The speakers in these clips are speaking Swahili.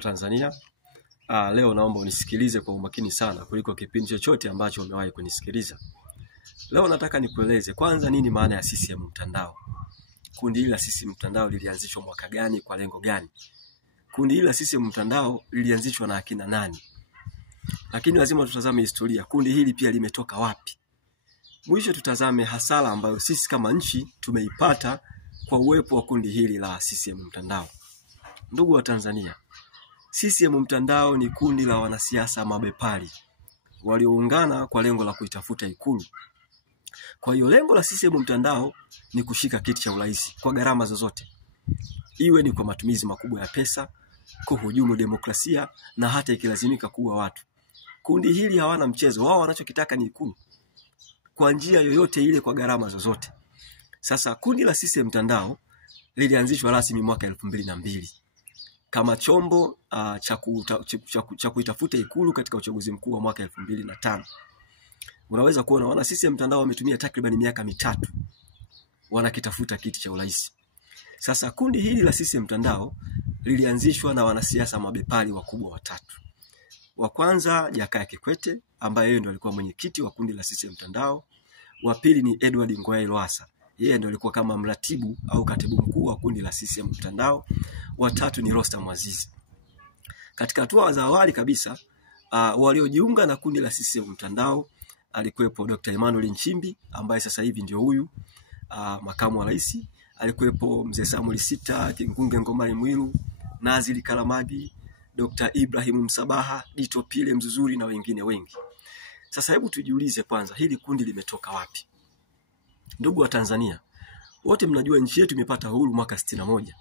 wa Tanzania. Leo naomba unisikilize kwa umakini sana kuliko kipindi chochote ambacho umewahi kunisikiliza. Leo nataka nikueleze kwanza nini maana ya CCM mtandao. Kundi hili la CCM mtandao lilianzishwa mwaka gani, kwa lengo gani? Kundi hili la CCM mtandao lilianzishwa na akina nani? Lakini lazima tutazame historia. Kundi hili pia limetoka wapi? Mwisho tutazame hasara ambayo sisi kama nchi tumeipata kwa uwepo wa kundi hili la CCM mtandao. Ndugu wa Tanzania, CCM mtandao ni kundi la wanasiasa mabepari walioungana kwa lengo la kuitafuta Ikulu. Kwa hiyo lengo la CCM mtandao ni kushika kiti cha urais kwa gharama zozote. Iwe ni kwa matumizi makubwa ya pesa, kuhujumu demokrasia na hata ikilazimika kuua watu. Kundi hili hawana mchezo, wao wanachokitaka ni Ikulu kwa njia yoyote ile kwa gharama zozote. Sasa kundi la CCM mtandao lilianzishwa rasmi mwaka 2002 kama chombo cha kuitafuta Ikulu katika uchaguzi mkuu wa mwaka 2005. Unaweza kuona wana CCM mtandao wametumia takriban miaka 3 wanakitafuta kiti cha urais. Sasa kundi hili la CCM mtandao lilianzishwa na wanasiasa mabepari wakubwa watatu. Wa kwanza Jakaya Kikwete ambaye yeye ndio alikuwa mwenyekiti wa kundi la CCM mtandao. Wa pili ni Edward Ngoyai Lowassa. Yeye ndio alikuwa kama mratibu au katibu mkuu wa kundi la CCM mtandao. Wa tatu ni Rostam Aziz. Katika hatua za awali kabisa waliojiunga na kundi la CCM mtandao alikuwepo Dr. Emmanuel Nchimbi ambaye sasa hivi ndio huyu makamu wa rais. Alikuwepo Mzee Samuel Sita, Kingunge Ngomari Mwiru, Nazili Kalamagi, Dr. Ibrahim Msabaha, Dito Pile Mzuzuri na wengine wengi. Sasa hebu tujiulize kwanza, hili kundi limetoka wapi? Ndugu wa Tanzania, wote mnajua nchi yetu imepata uhuru mwaka 61.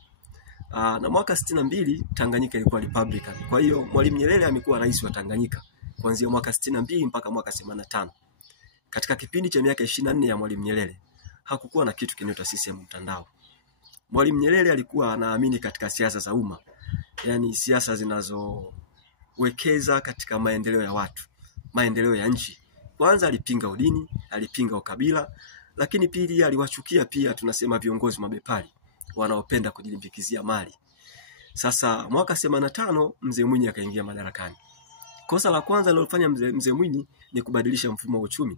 Na mwaka 62 Tanganyika ilikuwa Republican. Kwa hiyo Mwalimu Nyerere amekuwa rais wa Tanganyika kuanzia mwaka 62 mpaka mwaka 85. Katika kipindi cha miaka 24 ya Mwalimu Nyerere hakukuwa na kitu kinaitwa CCM mtandao. Mwalimu Nyerere alikuwa anaamini katika siasa za umma, yani siasa zinazowekeza katika maendeleo ya watu, maendeleo ya nchi. Kwanza alipinga udini, alipinga ukabila, lakini pili aliwachukia pia tunasema viongozi mabepari wanaopenda kujilimbikizia mali. Sasa mwaka 85 Mzee Mwinyi akaingia madarakani. Kosa la kwanza alilofanya Mzee Mwinyi ni kubadilisha mfumo wa uchumi.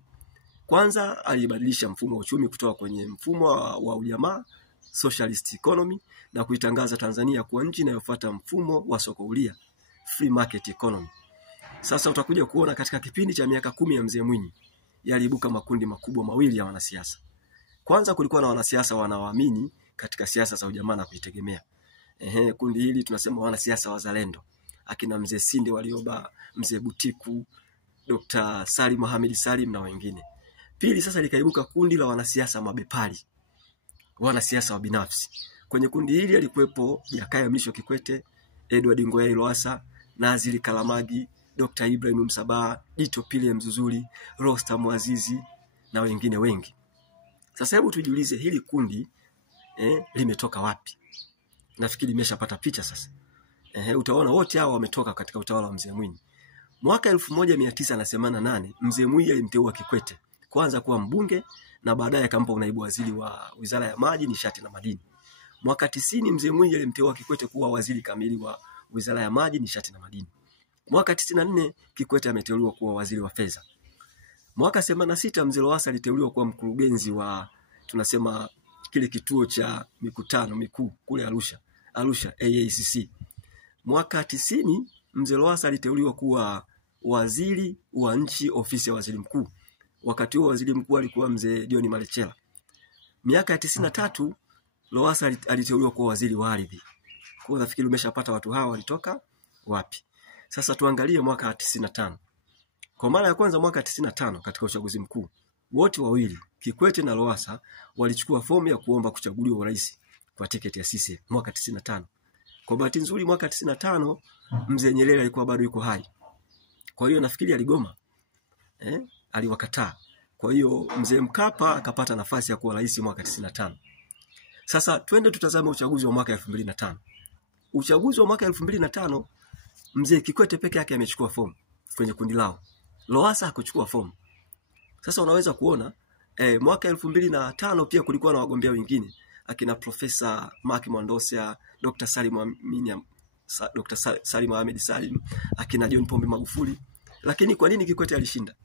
Kwanza alibadilisha mfumo wa uchumi kutoka kwenye mfumo wa ujamaa, socialist economy, na kuitangaza Tanzania kuwa nchi inayofuata mfumo wa soko huria, free market economy. Sasa utakuja kuona katika kipindi cha miaka 10 ya Mzee Mwinyi yaliibuka makundi makubwa mawili ya wanasiasa. Kwanza kulikuwa na wanasiasa wanaoamini katika siasa za ujamaa na kujitegemea. Kundi hili tunasema wanasiasa wazalendo. Akina Mzee Sinde Warioba, Mzee Butiku, Dr. Salim Mohamed Salim na wengine. Pili sasa likaibuka kundi la wanasiasa mabepari, wanasiasa wa binafsi. Kwenye kundi hili alikuwepo Jakaya Mrisho Kikwete, Edward Ngoyai Lowassa, Nazili Kalamagi, Dr. Ibrahim Msabaha, Dito Pile Mzuzuri, Rostam Aziz na wengine wengi. Sasa hebu tujiulize hili kundi limetoka wapi? Nafikiri nimeshapata picha sasa. Utaona wote hao wametoka katika utawala wa Mzee Mwinyi. Mwaka 1988 Mzee Mwinyi alimteua Kikwete kwanza kuwa mbunge na baadaye akampa naibu waziri wa Wizara ya Maji, Nishati na Madini. Mwaka 90 Mzee Mwinyi alimteua Kikwete kuwa waziri kamili wa Wizara ya Maji, Nishati na Madini. Mwaka 94 Kikwete ameteuliwa kuwa waziri wa fedha. Mwaka 86 Mzee Lowassa aliteuliwa kuwa mkurugenzi wa tunasema kile kituo cha mikutano mikuu kule Arusha AACC. Mwaka 90 Mzee Lowassa aliteuliwa kuwa waziri wa nchi ofisi ya waziri mkuu. Wakati huo waziri mkuu alikuwa Mzee John Malechela. Miaka ya 93 Lowassa aliteuliwa kuwa waziri wa ardhi. Kwa nafikiri umeshapata watu hawa walitoka wapi. Sasa tuangalie mwaka 95. Kwa mara ya kwanza mwaka 95 katika uchaguzi mkuu, wote wawili Kikwete na Lowassa walichukua fomu ya kuomba kuchaguliwa urais kwa tiketi ya CCM mwaka 95. Kwa bahati nzuri mwaka 95 Mzee Nyerere alikuwa bado yuko hai. Kwa hiyo nafikiri aligoma. Aliwakataa. Kwa hiyo Mzee Mkapa akapata nafasi ya kuwa rais mwaka 95. Sasa twende tutazame uchaguzi wa mwaka 2005. Uchaguzi wa mwaka 2005 Mzee Kikwete peke yake amechukua fomu kwenye kundi lao. Lowassa hakuchukua fomu. Sasa unaweza kuona mwaka 2005 pia kulikuwa na wagombea wengine akina Profesa Mark Mwandosea, Dr. Dr. Salim Ahmed Salim, akina John Pombe Magufuli. Lakini kwa nini Kikwete alishinda?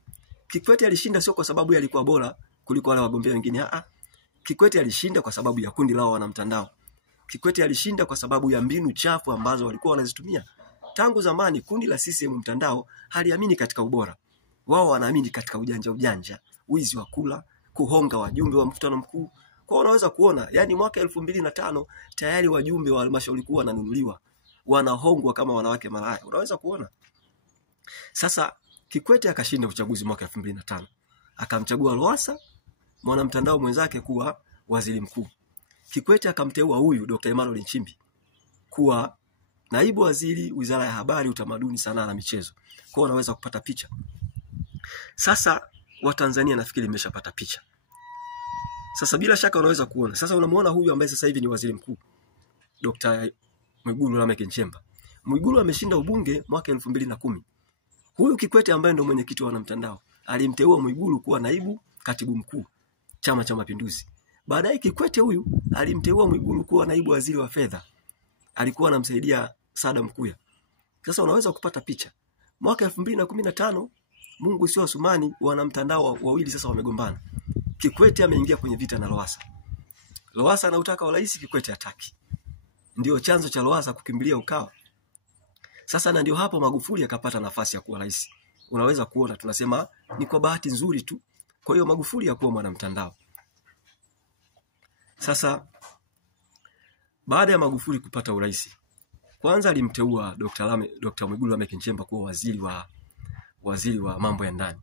Kikwete alishinda sio kwa sababu yeye alikuwa bora kuliko wale wagombea wengine. Kikwete alishinda kwa sababu ya kundi lao wana mtandao. Kikwete alishinda kwa sababu ya mbinu chafu ambazo walikuwa wanazitumia. Tangu zamani kundi la CCM mtandao haliamini katika ubora. Wao wanaamini katika ujanja, wizi wa kula, kuhonga wajumbe wa mkutano mkuu. Kwa unaweza kuona, yani mwaka 2005 tayari wajumbe wa halmashauri kuu wananunuliwa, wanahongwa kama wanawake malaya. Unaweza kuona. Sasa Kikwete akashinda uchaguzi mwaka 2005. Akamchagua Lowassa, mwana mtandao mwenzake, kuwa waziri mkuu. Kikwete akamteua huyu Dr. Emmanuel Nchimbi kuwa naibu waziri Wizara ya Habari, Utamaduni, Sanaa na Michezo. Kwa unaweza kupata picha. Sasa Watanzania nafikiri mmeshapata picha. Sasa bila shaka unaweza kuona. Sasa unamuona huyu ambaye sasa hivi ni waziri mkuu, Dr. Mwigulu Lameck Nchemba. Mwigulu ameshinda ubunge mwaka 2010. Huyu Kikwete ambaye ndio mwenyekiti wa wanamtandao alimteua Mwigulu kuwa naibu katibu mkuu Chama cha Mapinduzi. Baadaye Kikwete huyu alimteua Mwigulu kuwa naibu waziri wa fedha. Alikuwa anamsaidia Saada Mkuya. Sasa unaweza kupata picha. Mwaka 2015 Mungu sio Asumani, wanamtandao wawili sasa wamegombana. Kikwete ameingia kwenye vita na Lowassa. Lowassa anautaka urais, Kikwete hataki. Ndio chanzo cha Lowassa kukimbilia Ukawa. Sasa na ndio hapo Magufuli akapata nafasi ya kuwa rais. Unaweza kuona tunasema ni kwa bahati nzuri tu. Kwa hiyo Magufuli hakuwa mwanamtandao. Sasa baada ya Magufuli kupata urais, kwanza alimteua Dr. Mwigulu Lameck Nchemba kuwa waziri wa mambo ya ndani.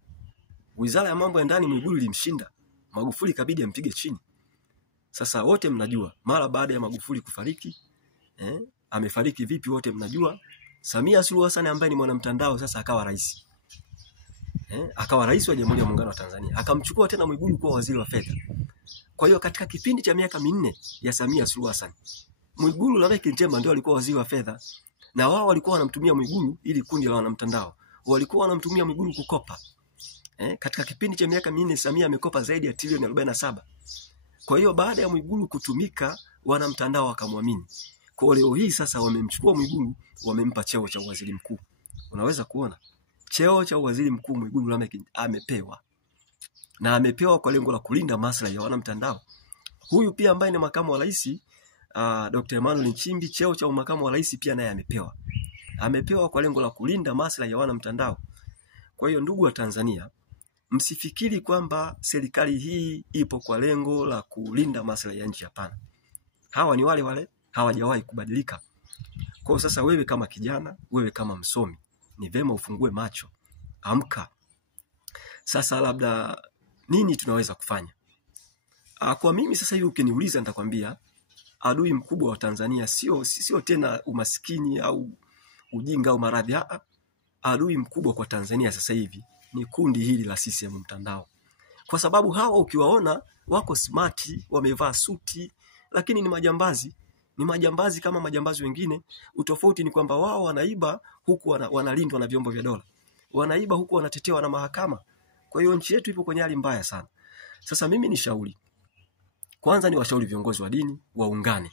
Wizara ya mambo ya ndani Mwigulu ilimshinda. Magufuli kabidi ampige chini. Sasa wote mnajua mara baada ya Magufuli kufariki, amefariki vipi wote mnajua. Samia Suluhu Hassan ambaye ni mwanamtandao sasa akawa rais. Akawa rais wa Jamhuri ya Muungano wa Tanzania. Akamchukua tena Mwigulu kuwa waziri wa fedha. Kwa hiyo katika kipindi cha miaka 4 ya Samia Suluhu Hassan, Mwigulu Lameck Nchemba ndio alikuwa waziri wa fedha, na wao walikuwa wanamtumia Mwigulu ili kundi la wanamtandao. Walikuwa wanamtumia Mwigulu kukopa. Katika kipindi cha miaka 4 Samia amekopa zaidi ya trilioni 47. Kwa hiyo baada ya Mwigulu kutumika, wanamtandao wakamwamini. Kwa leo hii sasa wamemchukua Mwigulu, wamempa cheo cha waziri mkuu. Unaweza kuona cheo cha waziri mkuu Mwigulu Lameck amepewa. Na amepewa kwa lengo la kulinda maslahi ya wanamtandao. Huyu pia ambaye ni makamu wa rais, Dr. Emmanuel Nchimbi, cheo cha makamu wa rais pia naye amepewa. Amepewa kwa lengo la kulinda maslahi ya wanamtandao. Kwa hiyo ndugu wa Tanzania, msifikiri kwamba serikali hii ipo kwa lengo la kulinda maslahi ya nchi, hapana. Hawa ni wale hawajawahi kubadilika. Kwa sasa wewe kama kijana, wewe kama msomi, ni vema ufungue macho. Amka. Sasa labda nini tunaweza kufanya? Kwa mimi sasa hivi ukiniuliza nitakwambia adui mkubwa wa Tanzania sio tena umaskini au ujinga au maradhi. Adui mkubwa kwa Tanzania sasa hivi ni kundi hili la CCM mtandao. Kwa sababu hawa ukiwaona wako smart, wamevaa suti, lakini ni majambazi. Ni majambazi kama majambazi wengine. Utofauti ni kwamba wao wanaiba huku wanalindwa na vyombo vya dola. Wanaiba huku wanatetewa na mahakama. Kwa hiyo nchi yetu ipo kwenye hali mbaya sana. Sasa mimi ni shauri. Kwanza ni washauri viongozi wa dini waungane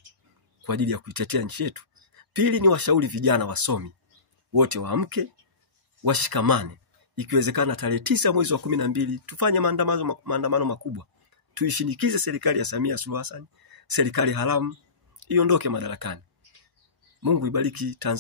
kwa ajili ya kuitetea nchi yetu. Pili ni washauri vijana wasomi wote waamke, washikamane. Ikiwezekana tarehe 9 mwezi wa 12 tufanye maandamano makubwa. Tuishinikize serikali ya Samia Suluhu Hassan, serikali haramu iondoke madarakani. Mungu ibariki Tanzania.